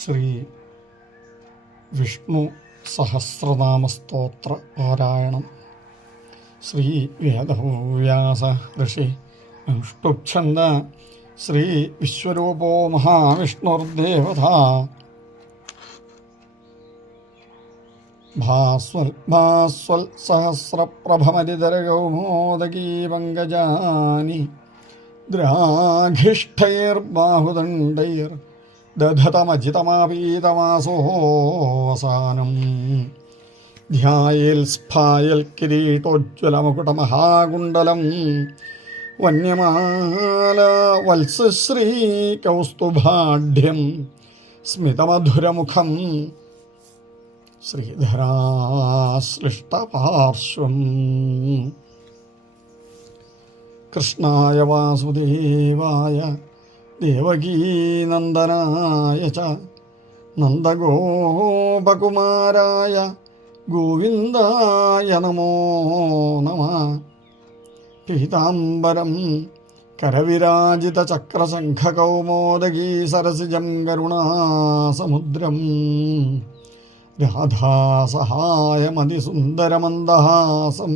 ശ്രീ വിഷ്ണു സഹസ്രനാമസ്തോത്ര പാരായണം. ശ്രീ വേദവ്യാസ ഋഷി അനുഷ്ടുപ്ഛന്ദ ശ്രീ വിശ്വരൂപോ മഹാവിഷ്ണുർദേവത ഭാസ്വൽ ഭാസ്വൽ സഹസ്രപ്രഭമരിതരകൗമോദകീ പങ്കജാനി ദ്രാഘിഷ്ഠൈർബാഹുദണ്ഡൈർ ദധതമജിതമാപീതമാസോവസാനം ധ്യായേൽ സ്ഫായൽ കിരീടോജ്വലമുകുടമഹാകുണ്ടലം വന്യമാല വത്സശ്രീ കൗസ്തുഭാഢ്യം സ്മിതമധുരമുഖം ശ്രീധരാശ്ലിഷ്ടപാർശ്വം. കൃഷ്ണായ വാസുദേവായ ദേവകീനന്ദനായ ച നന്ദഗോപകുമാരായ ഗോവിന്ദായ നമോ നമഃ. പീതാംബരം കരവിരാജിതചക്രശംഖകൗമോദകീ സരസിജം കരുണാസമുദ്രം രാധാസഹായമതിസുന്ദരമന്ദഹാസം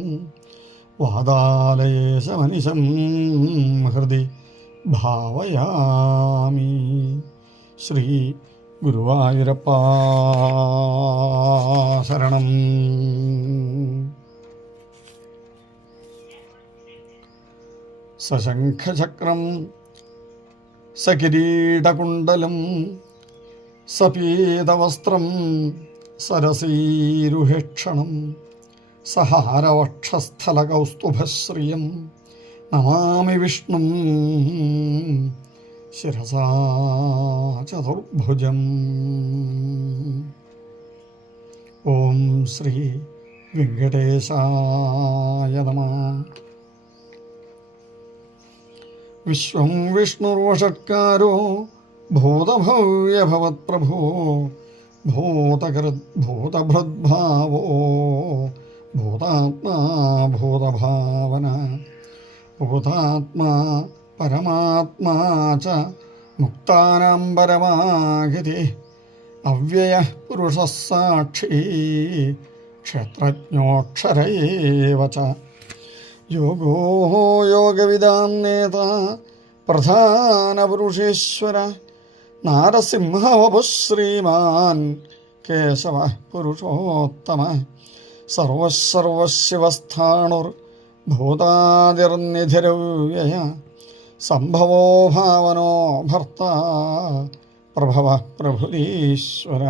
വാതാലയേശമനിശം ഹൃദി ഭാവയാമി. ശ്രീ ഗുരുവായൂരപ്പ ശരണം. സശംഖചക്രം സകിരീടകുണ്ടലം സപീതവസ്ത്രം സരസീരുഹേക്ഷണം സഹാരവക്ഷസ്ഥലകൗസ്തുഭശ്രിയം നമാമി വിഷ്ണും ശിരസാ ചതുർഭുജം. ഓം ശ്രീ വെങ്കടേശായ നമഃ. വിശ്വം വിഷ്ണുർവഷട്കാരോ ഭൂതഭവ്യഭവത്പ്രഭോ ഭൂതഭൃദ്ഭാവോ ഭൂതാത്മാ ഭൂതഭാവന ഭൂതാത്മാ പരമാത്മാ ച മുക്താനാം പരമാഗതി അവ്യയഃ പുരുഷഃ സാക്ഷി ക്ഷേത്രജ്ഞോക്ഷര ഏവ ച യോഗോ യോഗവിദാം നേതാ പ്രധാനപുരുഷേശ്വര നാരസിംഹവപുഃ ശ്രീമാൻ കേശവഃ പുരുഷോത്തമഃ സർവശിവസ്ഥാണുർഭൂതാദിർനിധിരവ്യയ സംഭവോ ഭാവനോ ഭർത്ത പ്രഭവഃ പ്രഭുരീശ്വര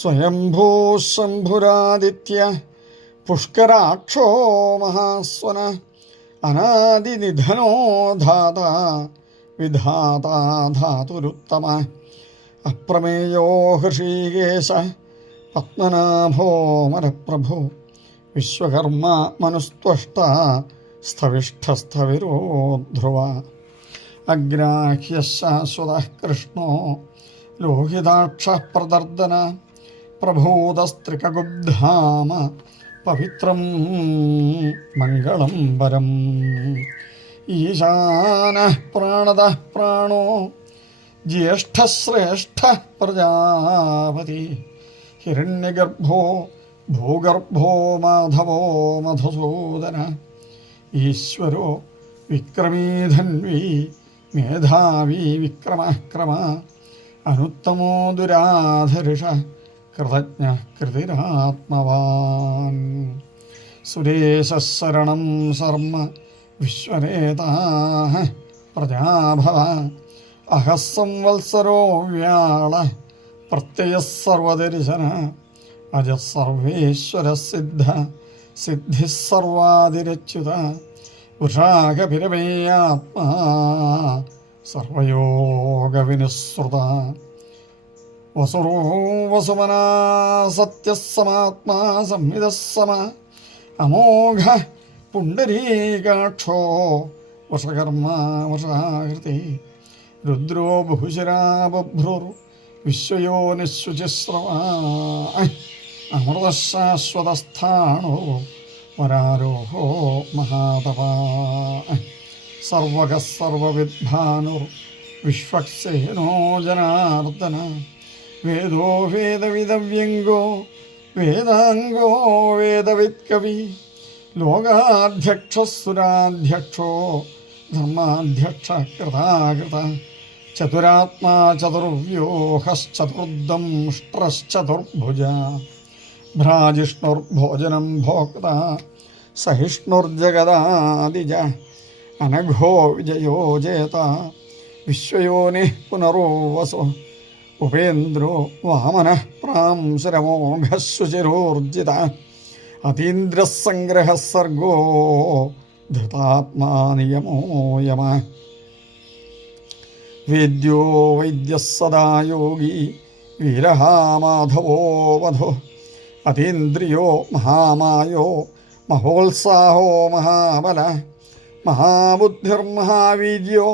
സ്വയംഭൂ ശംഭുരാദിത്യ പുഷ്കരാക്ഷോ മഹാസ്വന അനാദിനിധനോ ധാത വിധാതാ ധാതുരുത്തമ അപ്രമേയോ ഹൃഷീകേശ പത്മനാഭോ മരപ്രഭു വിശ്വകർമ്മ മനുസ്ത്വഷ്ട സ്ഥവിഷ്ഠസ്ഥവിരോ ധ്രുവ അഗ്രാഹ്യഃ ശാശ്വതഃ കൃഷ്ണോ ലോഹിതാക്ഷഃ പ്രദർദന പ്രഭൂതസ്ത്രികഗുബ്ധാമ പവിത്രം മംഗളം വരം ഈശാനഃ പ്രാണദഃ പ്രാണോ ജ്യേഷ്ഠശ്രേഷ്ഠഃ പ്രജാപതി ഹിരണ്യഗർഭോ ഭൂഗർഭോ മാധവോ മധുസൂദന ഈശ്വരോ വിക്രമീധന്വീ മേധാവി വിക്രമക്രമ അനുത്തമോ ദുരാധരിഷ കൃതജ്ഞ കൃതിരാത്മവാൻ സുരേശരണം ശർമ്മ വിശ്വനേതാഃ പ്രജാഭവ അഹഃ സംവത്സരോ വ്യാള പ്രത്യയഃ സർവദർശന അജഃ സർവേശ്വര സിദ്ധ സിദ്ധിഃ സർവാദിരച്യുത വൃഷാകപിരമേയാത്മാ സർവയോഗവിനുസൃത വസുരോ വസുമനാ സത്യഃ സമാത്മാ സംവിദഃ സമ അമോഘ പുണ്ഡരീകാക്ഷോ വൃഷകർമാ വൃഷാകൃതി രുദ്രോ ബഹുശിരാ ബഭ്രുർ വിശ്വയോനിശുചിസ്രവാ അമൃതശാശ്വതസ്ഥാണോ വരാരോഹോ മഹാതപാ സർവകഃ സർവവിദ്ഭാനുർ വിശ്വക്സേനോ ജനാർദ്ദന വേദോ വേദവിദവ്യംഗോ വേദാംഗോ വേദവിത്കവി ലോകാധ്യക്ഷസുരാധ്യക്ഷോ ധർമാധ്യക്ഷ കൃതാകൃത ചതുരാത്മാ ചതുർവ്യൂഹശ്ചതുർദംഷ്ട്രശ്ചതുർഭുജ ഭ്രാജിഷ്ണുർഭോജനം ഭോക്ത സഹിഷ്ണുർജഗദാദിജ അനഘോ വിജയോ ജേത വിശ്വയോനിഃ പുനരോവസു ഉപേന്ദ്രോ വാമനഃ പ്രാംശരമോഘശുചിരോർജിത അതീന്ദ്രസംഗ്രഹ സർഗോ ധൃതാത്മാ നിയമോ യമ വേദ്യോ വൈദ്യഃ സദാ യോഗി വീരഃ മാധവോ വധു അതീന്ദ്രിയോ മഹാമായോ മഹോത്സാഹോ മഹാബല മഹാബുദ്ധിർമഹാവീര്യോ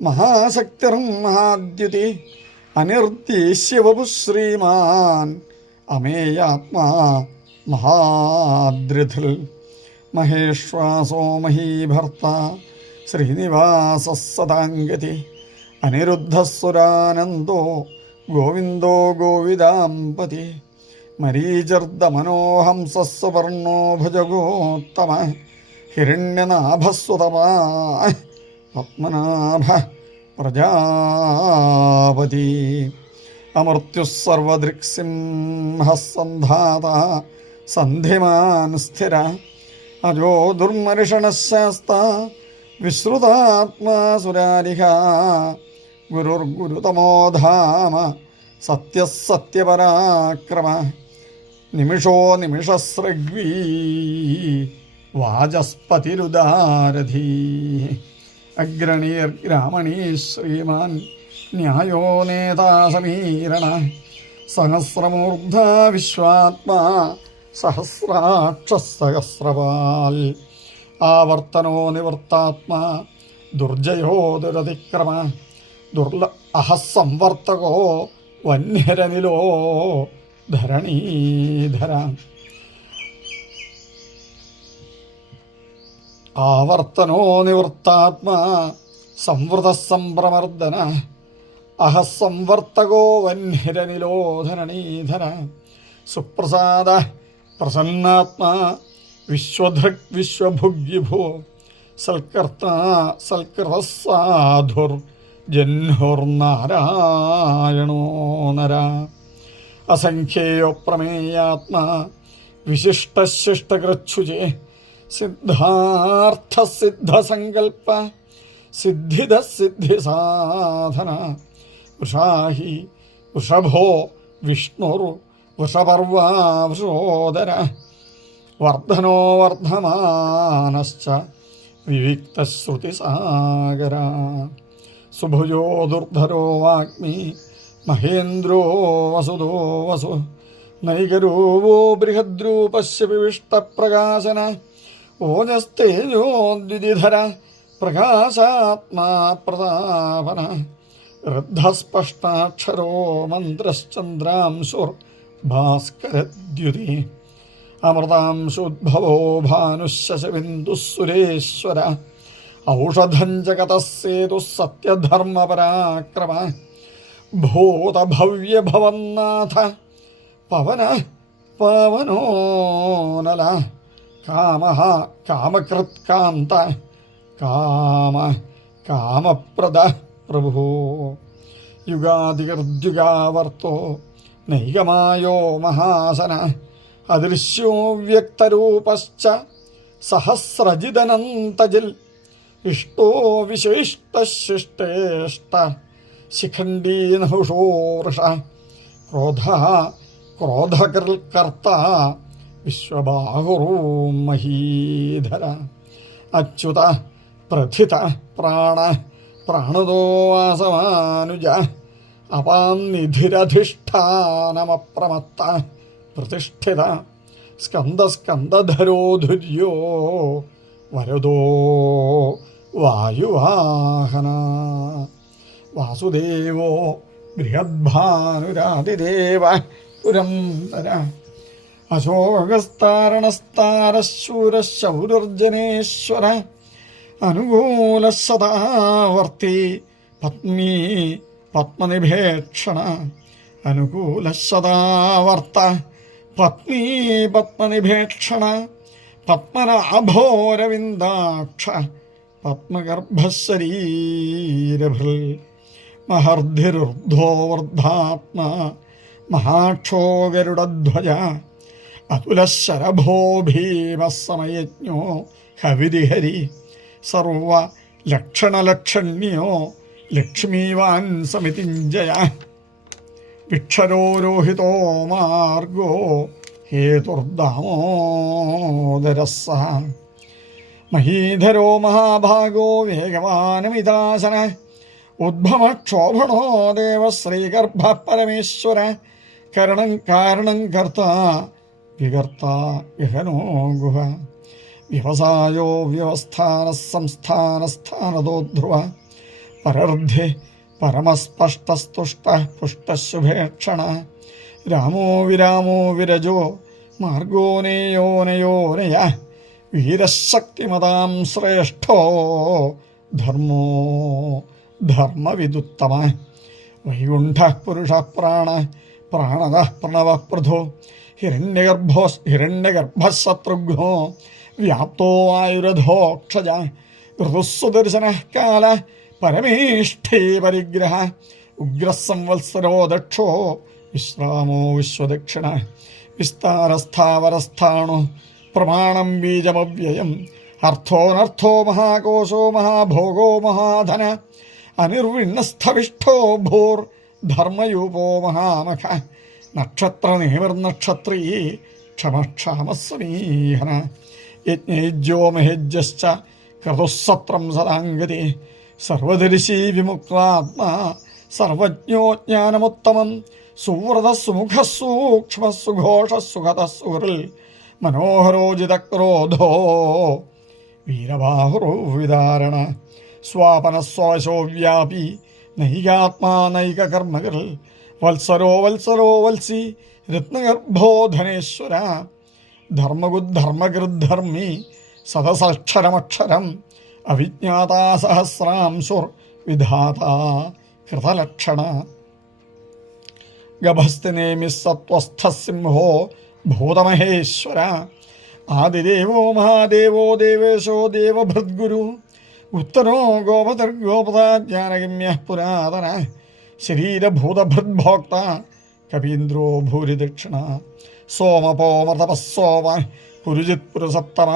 മഹാശക്തിർമഹാദ്യുതി അനിർദ്ദേശ്യവപു ശ്രീമാൻ അമേയാത്മാ മഹാദ്രിധിൽ മഹേശ്വാസോ മഹീഭർത്ത ശ്രീനിവാസഃ സദാംഗതി അനിരുദ്ധസുരാനന്ദോ ഗോവിന്ദോ ഗോവിദാംപതി മരീചർദമനോഹംസസ്സുവർണോ ഭുജഗോത്തമ ഹിരണ്യനാഭസ്വതമാ പത്മനാഭ പ്രജാപതി അമൃത്യുസർവദൃക്സിംഹസന്ധാത സന്ധിമാൻ സ്ഥിര അജോ ദുർമർഷണശാസ്ത വിശ്രുതാത്മാസുരാരിഹ ഗുരുർഗുരുതമോധാമ സത്യസത്യപരാക്രമ നിമിഷോ നിമിഷസ്രഗ്വീ വാചസ്പതിരുദാരധീ അഗ്രണീർഗ്രാമണീ ശ്രീമാൻ ന്യായോ നേതാ സമീരണ സഹസ്രമൂർധ വിശ്വാത്മാ സഹസ്രാക്ഷസഹസ്രപാൽ ആവർത്തനോ നിവൃത്താത്മാ ദുർജയോ ദുരതിക്രമ അഹസംവർത്തകോ വന്യരനിലോ ധരണീധര ആവർത്തനോ നിവൃത്താത്മാ സംവൃതസംപ്രമർദ്ദന അഹസംവർത്തകോ വന്യരനിലോ ധരണീധര സുപ്രസാദ പ്രസന്നാത്മാ വിശ്വധൃക് വിശ്വഭുഗ്വിഭോ സൽക്കർത്താ സൽകൃതസാധുർ ജഹ്നുർനാരായണോ നര അസംഖ്യേയോ പ്രമേയാത്മാ വിശിഷ്ടശിഷ്ടകൃച്ഛുജേ സിദ്ധാർത്ഥസിദ്ധസങ്കൽപ്പ സിദ്ധിദസിദ്ധിസാധന വൃഷാഹി വൃഷഭോ വിഷ്ണുർ വൃഷപർവാ വൃഷോദര വർദ്ധനോ വർദ്ധമാനശ്ച വിവിക്തശ്രുതിസാഗര സുഭുജോ ദുർധരോ വാഗ്മി മഹേന്ദ്രോ വസുദോ വസു നൈകരൂപോ ബൃഹദ്രൂപസ്യ വിവിഷ്ടപ്രകാശന ഓജസ്തേജോ ദ്വിധിധര പ്രകാശാത്മാ പ്രതാപന ഋദ്ധസ്പഷ്ടാക്ഷരോ മന്ത്രശ്ചന്ദ്രാംശുർ ഭാസ്കരദ്യുതി അമൃതാംശുദ്ഭവോ ഭാനുശശബിന്ദുസുരേശ്വര ഔഷധം ജഗതസ്സേതു സത്യധർമ്മപരാക്രമ ഭൂതഭവ്യഭവന്നാഥ പവന പവനോനല കാമ കാമകൃത്കാന്ത കാമ കാമപ്രദ പ്രഭു യുഗാദികർദ്യുഗാവർത്തോ നൈകമായോ മഹാസന അദൃശ്യോ വ്യക്തരൂപശ്ച സഹസ്രജിതനന്തജിൽ ഇഷ്ടോ വിശിഷ്ടശിഷ്ടേഷ്ട ശിഖണ്ഡീനഹുഷോർഷ ക്രോധ ക്രോധകർത്ത വിശ്വബാഹുരൂ മഹീധര അച്യുത പ്രഥിത പ്രാണ പ്രാണദോ വാസവാനുജ അപാംനിധിരധിഷ്ഠാനമപ്രമത്ത പ്രതിഷ്ഠിത സ്കന്ദസ്കന്ദധരോധുര്യോ വരദോ വായുവാഹന വാസുദേവോ ബൃഹദ്ഭാനുരാതിദേവ പുരംധര അശോകസ്താരണസ്താരശൂരശൗരുർജനേശ്വര അനുകൂല സദാവർത്തി പത്മീ പത്മനിഭേക്ഷണ അനുകൂലശതാവർത്ത പത്നീ പത്മനിഭേക്ഷണ പത്മനാഭോരവിന്ദാക്ഷ പത്മഗർഭശരീരഭൃൽ മഹർദ്ധിരുർദ്ധോ വൃദ്ധാത്മാ മഹാക്ഷോ ഗരുഡധ്വജ അതുലശരഭോ ഭീമസമയജ്ഞോ ഹവിരിഹരി സർവലക്ഷണലക്ഷണ്യോ ലക്ഷ്മീവാൻ സമിതിഞ്ജയ വിക്ഷരോരോഹിതോ മാർഗോ ഹേതുർദാമോദരസ്സ മഹീധരോ മഹാഭാഗോ വേഗവാനമിതാസന ഉദ്ഭവക്ഷോഭണോ ദേവശ്രീഗർഭ പരമേശ്വര കരണം കാരണം കർത്ത വികർത്ത ഗഹനോ ഗുഹ വ്യവസായോ വ്യവസ്ഥാന സംസ്ഥാനസ്ഥാനതോ ധ്രുവ പരർദ്ധി പരമസ്പഷ്ടസ്തുഷ്ട പുഷ്ടശുഭേക്ഷണ രാമോ വിരാമോ വിരജോ മാർഗോ നേയോനയോനയ വീരശക്തിമതാം ശ്രേഷ്ഠോ ധർമ്മോ ധർമ്മവിദുത്തമ വൈകുണ്ഠ പുരുഷ പ്രാണദ പ്രണവ പൃഥോ ഹിരണ്യഗർഭശത്രുഘ്നോ വ്യാപ്തോ ആയുരധോക്ഷജ ഋതുസുദർശന കാല പരമേഷ്ഠേ പരിഗ്രഹ ഉഗ്രസംവത്സരോ ദക്ഷോ വിശ്രാമോ വിശ്വദക്ഷിണ വിസ്താരസ്ഥാവരസ്ഥാണു പ്രമാണം ബീജമവ്യയം അർത്ഥോനർത്ഥോ മഹാകോശോ മഹാഭോഗോ മഹാധന അനിർവിണ്ണസ്ഥവിഷ്ഠോ ഭൂർ ധർമ്മയൂപോ മഹാമഖ നക്ഷത്രനിവർനക്ഷത്രീ ക്ഷമക്ഷാമസ്വമീഹന യജ്ഞയജ്ഞോ മഹേജ്യശ്ച ക്രതുസത്രം സദാംഗതി സർവദർശീ വിമുക്താത്മാ സർവജ്ഞോ ജ്ഞാനമുത്തമം സുവ്രത സുമുഖ സൂക്ഷ്മ സുഘോഷ സുഖത സുഹൃൽ മനോഹരോജിതക്രോധോ വീരബാഹുരോ വിദാരണ സ്വാപനസ്വശോ വ്യാപി നൈകാത്മാ നൈകകർമ്മകർ വത്സരോ വത്സരോ വത്സി രത്നഗർഭോ ധനേശ്വര ധർമ്മഗുദ്ധർമ്മകൃദ്ധർമ്മി സദസക്ഷരമക്ഷരം അവിജ്ഞാതാ സഹസ്രാംശുർ വിധാത കൃതലക്ഷണ ഗഭസ്തിനേമി സത്വസ്ഥസിംഹോ ഭൂതമഹേശ്വര ആദിദേവോ മഹാദേവോ ദേവേശോ ദേവഭൃദ്ഗുരു ഉത്തരോ ഗോപതിർഗോപത ജ്ഞാനഗമ്യ പുരാതന ശരീരഭൂതഭൃദ്ഭോക്ത കപീന്ദ്രോ ഭൂരിദക്ഷിണ സോമപോമതപസ്സോമ പുരുജിത് പുരുസത്തമ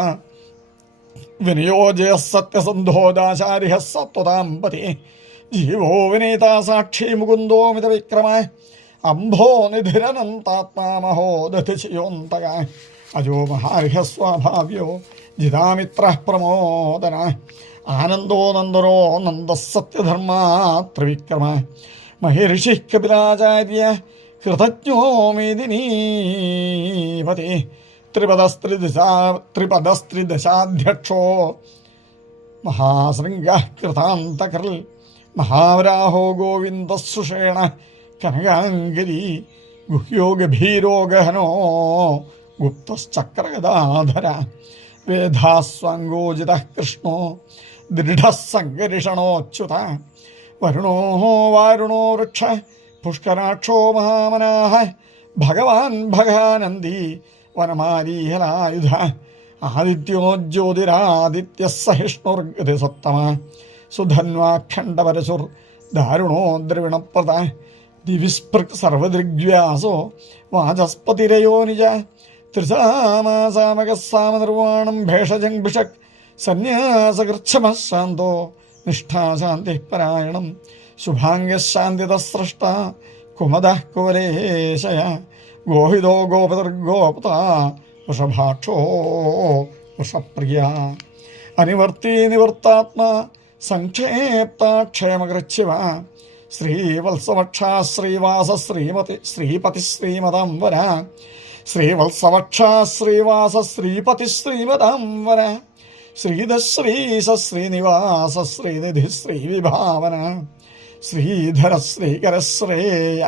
വിനിയോജയ സത്യസന്ധോദാചാരിഹ സത്വതാംപതി ജീവോ വിനീത സാക്ഷി മുകുന്ദോ മിതവിക്രമ അംഭോ നിധിരനന്താത്മാമഹോ ദധിചയോന്തക അജോ മഹാർഹസ്വാഭാവ്യോ ജിതാമിത്ര പ്രമോദന ആനന്ദോ നന്ദനോ നന്ദസത്യധർമാ ത്രിവിക്രമ മഹർഷി കപിലാചാര്യ കൃതജ്ഞോ മേദിനീപതി ത്രിപദസ്ത്രിദശാധ്യക്ഷോ മഹാശൃംഗ കൃതാന്തകൃൽ മഹാവരാഹോ ഗോവിന്ദസുഷേണ കനകാംഗരി ഗുഹ്യോ ഗഭീരോ ഗഹനോ ഗുപ്തശ്ചക്രഗദാധര വേദാസ്വാംഗോജിത കൃഷ്ണോ ദൃഢസംഗരിഷണോച്യുത വരുണോ വാരുണോ വൃക്ഷ പുഷ്കരാക്ഷോ മഹാമനാഹ ഭഗവാൻ ഭഗാനന്ദി വനമാരീഹലായുധ ആദിത്യോ ജ്യോതിരാദിത്യ സഹിഷ്ണുർഗതിസത്തമ സുധന്വാഖണ്ഡപരശുർ ദാരുണോ ദ്രവിണപ്രദ ദിവിസ്പൃക് സർവദൃഗ്വ്യാസോ വാചസ്പതിരയോ നിജ ത്രിസാമാസാമകസാമനിർവാണം ഭേഷജംഭിഷക് സന്യാസകൃച്ഛമ ശാന്തോ നിഷ്ഠാശാന്തി പരായണം ശുഭാംഗശാന്തിതസ്രഷ്ട കുമദ കുവലേശയ ഗോഹിതോ ഗോപതിർഗോപത വൃഷഭാക്ഷോ വൃഷപ്രിയ അനിവർത്തി നിവർത്താത്മാ സംക്ഷേപ്ത ക്ഷേമകൃച്ഛിവ ശ്രീവത്സവക്ഷ ശ്രീവാസ ശ്രീപതി ശ്രീമതാംബര ശ്രീവത്സവക്ഷ ശ്രീവാസ ശ്രീപതി ശ്രീമതാംബര ശ്രീധശ്രീസ ശ്രീനിവാസ ശ്രീനിധി ശ്രീവിഭാവന ശ്രീധര ശ്രീകരശ്രേയ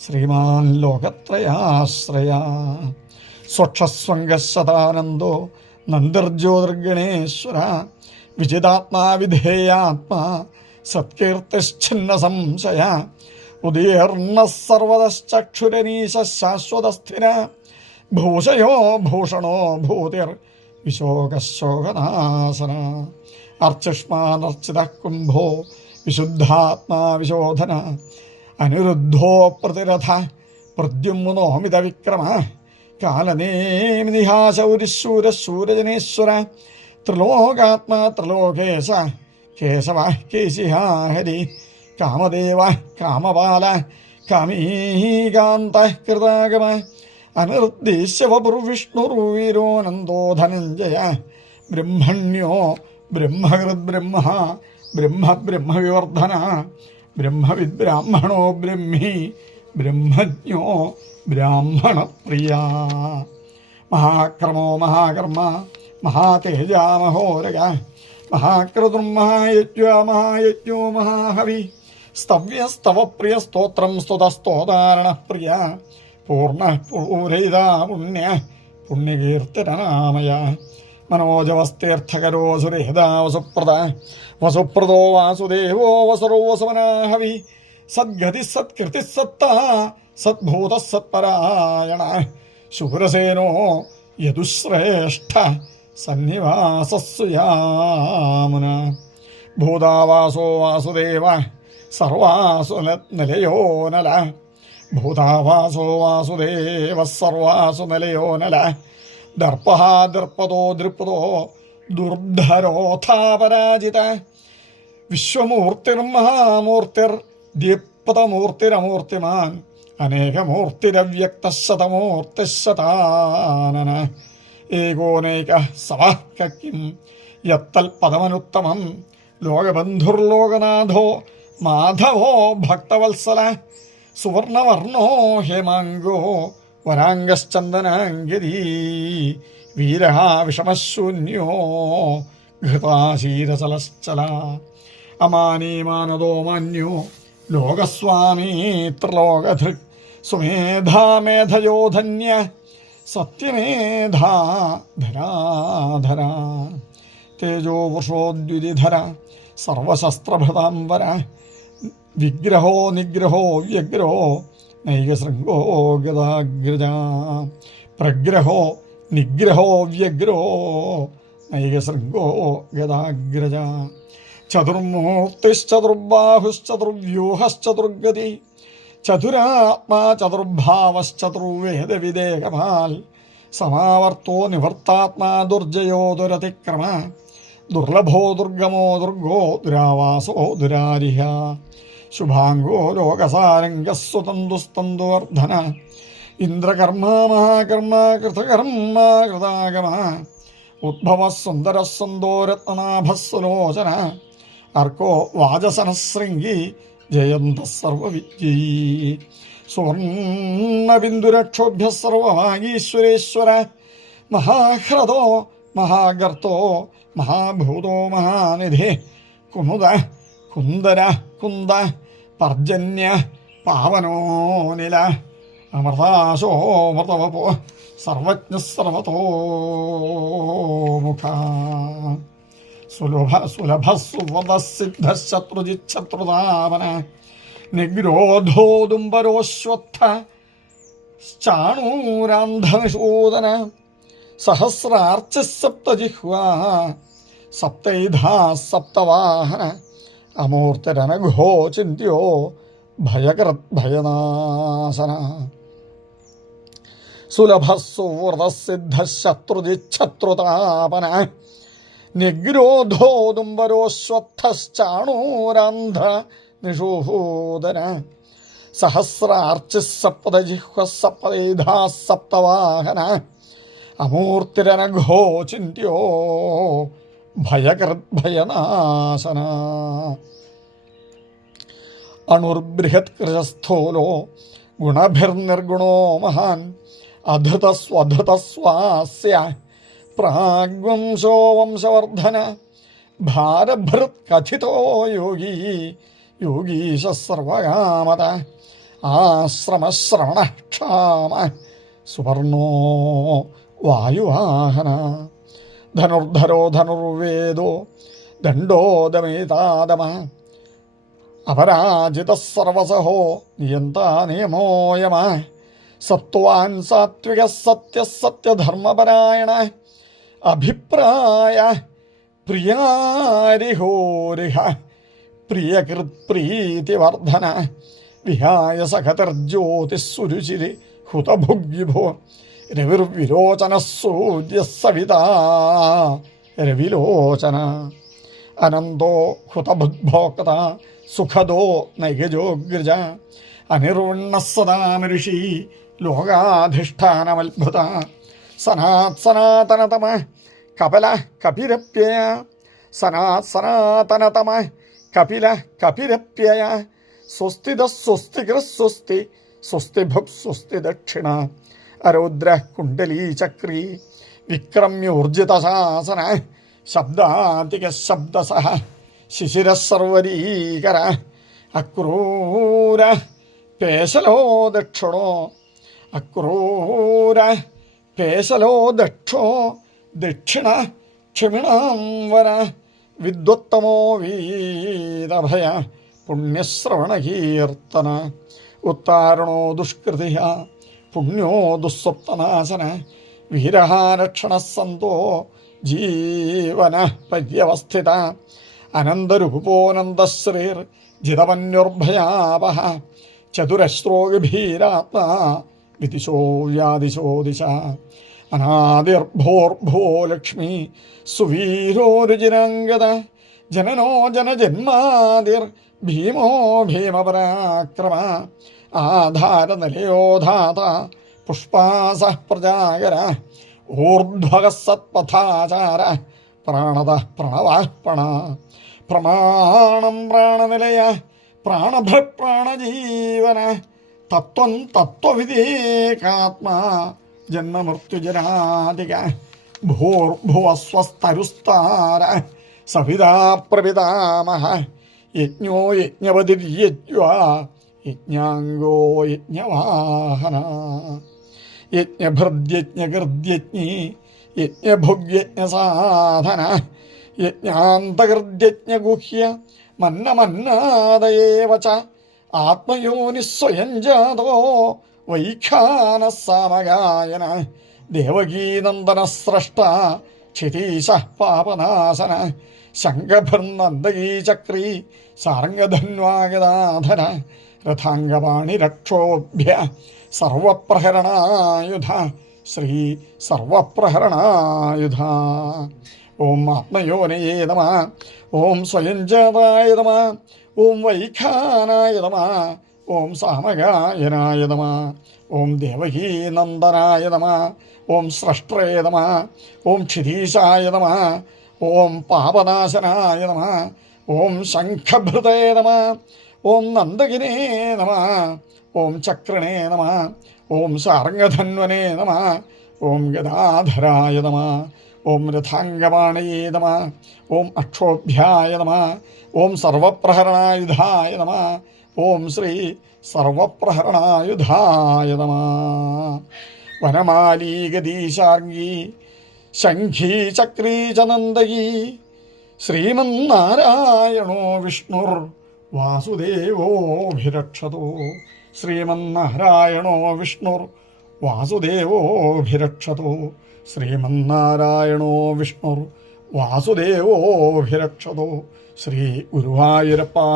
ശ്രീമാൻ ലോകത്രയാശ്രയ സ്വക്ഷസ്വംഗശതാനന്ദോ നന്ദിർജ്യോതിർഗണേശ്വര വിജിതാത്മാ വിധേയാത്മാ സത്കീർത്തിശ്ഛിന്ന സംശയ ഉദീർണ സർവതശ്ചക്ഷുരനീശ ശാശ്വതസ്ഥിര ഭൂഷയോ ഭൂഷണോ ഭൂതിർ വിശോകശോകനാശന അർച്ചുഷ്മാനർച്ചിത കുംഭോ വിശുദ്ധാത്മാ വിശോധന അനിരുദ്ധോ പ്രതിരഥ പ്രദ്യുമ്നോമിത വിക്രമ കാലനേമിനിഹാശൗരിശൂരശൂരജനേശ്വര ത്രിലോകാത്മാ ത്രിലോകേശ കേശവ കേശിഹാ ഹരി കാമദേവ കാമപാല കാമീകാന്ത കൃതാഗമ അനിർദ്ദേശവപുർവിഷ്ണുർവീരോനന്ദോ ധനഞ്ജയ ബ്രഹ്മണ്യോ ബ്രഹ്മകൃദ്ബ്രഹ്മ ബ്രഹ്മവിവർദ്ധന ബ്രഹ്മവിദ്ബ്രാഹ്മണോ ബ്രഹ്മി ബ്രഹ്മജ്ഞോ ബ്രാഹ്മണപ്രിയ മഹാക്രമോ മഹാകർമ്മ മഹാതേജാ മഹോരഗ മഹാക്രതുർമഹായജ്ഞോ മഹാഹവി സ്തവ്യസ്തവപ്രിയ സ്തോത്രം സ്തുതസ്തോതാരണപ്രിയ പൂർണ്ണപൂരയിതാ പുണ്യകീർത്തനാമയ മനോജവസ്തീർത്ഥകരോ സുരേതാ വസുപ്രദോ വാസുദേവോ വസുരോ വസുമനാഹവി സദ്ഗതി സത്കൃതി സത്ത സദ്ഭൂത സത്പരായണ ശൂരസേനോ യദുശ്രേഷ്ഠ സന്നിവാസസ്സുയാമുന ഭൂതാവാസോ വാസുദേവ സർവാസു നിലയോ നല ഭൂതാവാസോ വാസുദേവ സർവാസു നിലയോ നല ദർപ്പ ദർപ്പതോ ദൃപ്പതോ ദുർധരോധാപരാജിത വിശ്വമൂർത്തിർമഹാമൂർത്തിർ ദീപ്തമൂർത്തിരമൂർത്തിമാൻ അനേകമൂർത്തിരവ്യക്തശതമൂർത്തിശതാനന ഏകോനൈക സമഃകിം യത്തൽപദമനുത്തമം ലോകബന്ധുർലോകനാഥോ മാധവോ ഭക്തവത്സല സുവർണവർണോ ഹേമാംഗോ വരാംഗശ്ചന്ദനാംഗിരീ വീരഃ വിഷമശൂന്യോ ഘൃതാശീരചലശ്ചല അമാനീമാനദോ മാന്യോ ലോകസ്വാമീ ത്രിലോകധൃക് സുമേധാമേധയോധന്യ സത്യമേധാ ധരാധര തേജോ വൃഷോദ്യുതിധര സർവശസ്ത്രഭൃതാംബര വിഗ്രഹോ നിഗ്രഹോ വ്യഗ്രോ നൈകശൃംഗോ ഗദാഗ്രജ പ്രഗ്രഹോ നിഗ്രഹോ വ്യഗ്രോ നൈകശൃംഗോ ഗദാഗ്രജ ചതുർമൂർത്തിശ്ചതുർബാഹുശ്ചതുർവ്യൂഹശ്ചതുർഗതി ചതുരാത്മാ ചതുർഭാവശ്ചതുർവേദവിദേകമാൽ സമാവർത്തോ നിവർത്താത്മാ ദുർജയോ ദുരതിക്രമ ദുർലഭോ ദുർഗമോ ദുർഗോ ദുരാവാസോ ദുരാരിഹ ശുഭാംഗോ ലോകസാരംഗസ്വതന്തുസ്തന്തുവർദ്ധന ഇന്ദ്രകർമ്മ മഹാകർമ്മ കൃതകർമ്മ കൃതാഗമ ഉദ്ഭവ സുന്ദര സുന്ദോരത്നാഭസ്സുലോചന അർക്കോ വാജസനശൃംഗി ജയന്ത സർവവിജയീ സുവർണബിന്ദുരക്ഷോഭ്യ സർവഭാഗീശ്വരേശ്വര മഹാഹ്രദോ മഹാഗർത്തോ മഹാഭൂതോ മഹാനിധി കുമുദ കുന്ദര കുന്ദ പർജന്യ പാവനോ നില അമൃതാശോ മൃതവപോ സർവജ്ഞ സർവതോമുഖ സുലഭ സുവദസിദ്ധശത്രുജിച്ഛത്രുതാപന നിഗ്രോധോദുംബരോശ്വത്ഥ ചാണൂരാന്ധനിഷൂദന സഹസ്രാർച്ചിസപ്തജിഹ്വാ സപ്തൈധാ സപ്തവാഹന അമൂർത്തിരനഘോ ചിന്ത്യോ ഭയകൃത് ഭയനാശന സുലഭസുവൃതസിദ്ധശത്രുജിച്ഛത്രുതാപന നിഗ്രോധോദുംബരോശ്വത്ഥശ്ചാണൂരാന്ധ നിഷൂദന സഹസ്രാർച്ചിസപ്തജിഹ്വ സപ്തൈധാ സപ്തവാഹന അമൂർത്തിരനഘോ ചിന്ത്യോ ഭയകൃത് ഭയനാശന അണുർബൃഹത്കൃശസ്ഥൂലോ ഗുണഭിർനിർഗുണോ മഹാൻ അധൃതസ്വധൃതസ്വാസ്യ പ്രാഗ്വംശോ വംശവർദ്ധന ഭാരഭൃത് കഥിതോ യോഗീ യോഗീശ സർവകാമത ആശ്രമശ്രവണക്ഷാമ സുവർണോ വായുവാഹന ധനുർധരോ ധനുർവേദോ ദണ്ഡോദമേതാദമ അപരാജിത സർവസഹോ നിയന്താ നിയമോയമ സത്വാൻ സാത്വിക സത്യധർമ്മപരായണ അഭിപ്രായ പ്രിയാരിഹോരിഹ പ്രിയകൃത്പ്രീതിവർദ്ധന വിഹായ സഖതർജ്യോതിസ്സുരുചിരി ഹുതഭുഗ്വിഭോ രവിർവിലോചന സൂര്യ സവിതാ രവിലോചന അനന്തോ ഹുതബുദ്ഭോക്ത സുഖദോ നൈകജോഗ്രജ അനിർവണ്ണ സദാമഋഷി ലോകാധിഷ്ഠാനമത്ഭുത സനാതനതമ കപല കപിരപ്യയ സനാതനതമ കപില കപിരപ്യയ സ്വസ്തിദ സ്വസ്തികൃ സ്വസ്തി സ്വസ്തിഭുക് സ്വസ്തി ദക്ഷിണ അരൗദ്ര കുണ്ടലീ ചക്രീ വിക്രമ്യോർജിതശാസന ശബ്ദാതിക ശബ്ദസഹ ശിശിരസർവരീകര അക്രൂര പേശലോ ദക്ഷണോ അക്രൂര പേശലോ ദക്ഷോ ദക്ഷിണ ക്ഷമിണാം വര വിദ്വത്തമോ വീരഭയ പുണ്യശ്രവണകീർത്തന ഉത്താരണോ ദുഷ്കൃതി പുണ്യോ ദുസ്വപ്തനാശന വീരഹാരക്ഷണ സന്തോ ജീവന പര്യവസ്ഥിത അനന്തരൂപോനന്ദശ്രീർ ജിതപന്യുർഭയാവഹ ചതുരശ്രോ ഗഭീരാത്മാ വിദിശോ വ്യാദിശോ ദിശ അനാദിർഭോർഭോ ലക്ഷ്മി സുവീരോരുചിരാംഗത ജനനോ ജനജന്മാദിർ ഭീമോ ഭീമപരാക്രമ ആധാരനിലയോധാത പുഷ്പാസ പ്രജാകര ഊർധ്വക സത്പഥാചാര പ്രാണത പ്രണവാഹ്പണ പ്രമാണം പ്രാണനിലയ പ്രാണഭ്രപ്രാണജീവന തത്വം തത്വവിദേകാത്മാ ജന്മമൃത്യുജരാതിക ഭൂർഭുവസ്വസ്തരുസ്താര സവിതാ പ്രപിതാമഹ യജ്ഞോ യജ്ഞപതിര്യജ്വാ യജ്ഞാംഗോ യജ്ഞവാഹന യജ്ഞഭൃദ്യജ്ഞകൃദ്യജ്ഞി യജ്ഞഭുഗ്യജ്ഞസാധന യജ്ഞാന്തകൃദ്യജ്ഞഗുഹ്യ മന്നമന്നാദയേവ ച ആത്മയോനിസ്വയം ജാതോ വൈഖാന സാമഗായന ദേവകീനന്ദന സ്രഷ്ട ക്ഷിതീശ പാപനാശന ശംഖഭിർനന്ദകീ ചക്രീ സാരംഗധന്വാഗദാധര രഥാംഗപാണി രക്ഷോഭ്യ സർവപ്രഹരണായുധ ശ്രീ സർവപ്രഹരണായുധ ഓം ആത്മയോനയേ നമഃ ഓം സ്വയംജാതായ നമഃ ഓം വൈഖാനായ നമഃ ഓം സാമഗായനായ നമഃ ഓം ദേവകീനന്ദനായ നമഃ ഓം സ്രഷ്ട്രേ നമഃ ഓം ക്ഷിതീശായ നമഃ ഓം പാപനാശനായ നമഃ ഓം ശംഖഭൃതേ നമഃ ഓം നന്ദകിനേ നമഃ ഓം ചക്രണേ നമഃ ഓം സാർംഗധന്വനേ നമഃ ഓം ഗദാധരായ നമഃ ഓം രഥാംഗപാണയേ നമഃ ഓം അക്ഷോഭ്യായ നമഃ ഓം സർവപ്രഹരണായുധായ നമഃ ഓം ശ്രീ സർവപ്രഹരണായുധായ നമഃ വനമാലീ ഗദീശാർഗീ ശംഖീ ചക്രീ ച നന്ദകീ ശ്രീമന്നാരായണോ വിഷ്ണുർ വാസുദേവോഭിരക്ഷതോ ശ്രീമന്നാരായണോ വിഷ്ണുർ വാസുദേവോഭിരക്ഷതോ ശ്രീമന്നാരായണോ വിഷ്ണുർ വാസുദേവോഭിരക്ഷതോ ശ്രീ ഗുരുവായൂരപ്പാ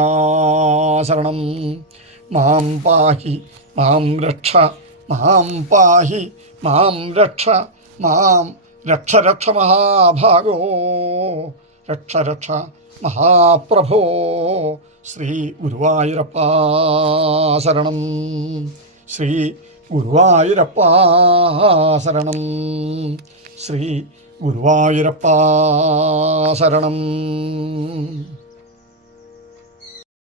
ശരണം മാം പാഹി മാം രക്ഷ മാം പാഹി മാം രക്ഷ മാം രക്ഷ രക്ഷ മഹാഭാഗോ രക്ഷ രക്ഷ മഹാപ്രഭോ ശ്രീ ഗുരുവായൂരപ്പാ ശരണം ശ്രീ ഗുരുവായൂരപ്പാ ശരണം ശ്രീ ഗുരുവായൂരപ്പാ ശരണം